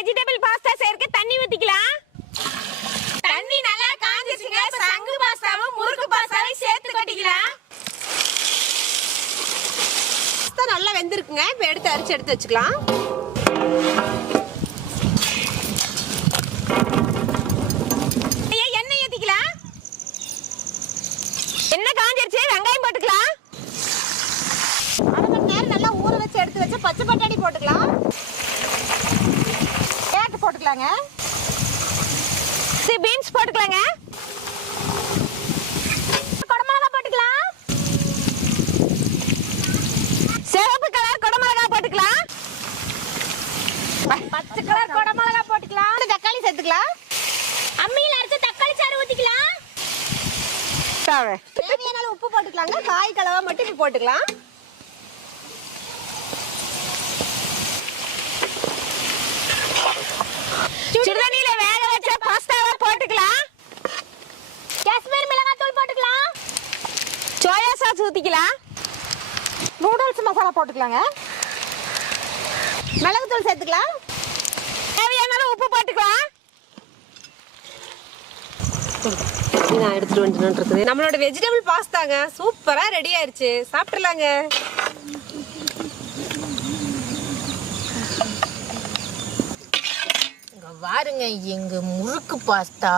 Vegetable pasta செய்யறதுக்கு தண்ணி ஊத்திக்கலாம். தண்ணி நல்லா காஞ்சிச்சுங்க. சங்கு பாஸ்தாவும் முறுக்கு பாஸ்தாவையும் சேர்த்து கொட்டிக்கலாம். பாஸ்தா நல்லா வெந்திருக்குங்க. இப்போ எடுத்து அரிச்சு எடுத்து வச்சுக்கலாம். எண்ணெய் ஊத்திக்கலாம். எண்ணெய் காஞ்சிருச்சு. வெங்காயம் போட்டுக்கலாம். அரை மணி நேரம் நல்லா ஊற வச்சு எடுத்து வச்சு பச்சை பட்டாணி போட்டுக்கலாம். கேரட் போட்டுக்கலாங்க. பீன்ஸ் போட்டுக்கலாங்க. குடமிளகா போட்டுக்கலாம். சிவப்பு கலர் குடமிளகா போட்டுக்கலாம். பச்சை கலர் குடமிளகா போட்டுக்கலாம். தக்காளி சேர்த்துக்கலாம். அம்மியில அரைச்ச தக்காளி சாறு ஊத்திக்கலாம். தேவையான உப்பு போட்டுக்கலாங்க. காய் கலவா மட்டும் இப்ப போட்டுக்கலாம். சுடுதண்ணியில வேக வச்ச பாஸ்தாவை போட்டுக்கலாம். காஷ்மீர் மிளகாய் தூள் போட்டுக்கலாம். சோயா சாஸ் ஊத்திக்கலாம். நூடுல்ஸ் மசாலா போட்டுக்கலாங்க. மிளகுத்தூள் சேர்த்துக்கலாம். தேவையான உப்பு போட்டுக்கலாம். நான் எடுத்துட்டு வந்துட்டு நம்மளோட வெஜிடபிள் பாஸ்தாங்க சூப்பரா ரெடி ஆயிருச்சு. சாப்பிடலாங்க. பாருங்க எங்க முறுக்கு பாஸ்தா.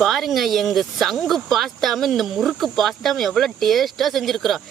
பாருங்க எங்க சங்கு பாஸ்தாவும் இந்த முறுக்கு பாஸ்தாவும் எவ்வளவு டேஸ்டா செஞ்சிருக்கிறோம்.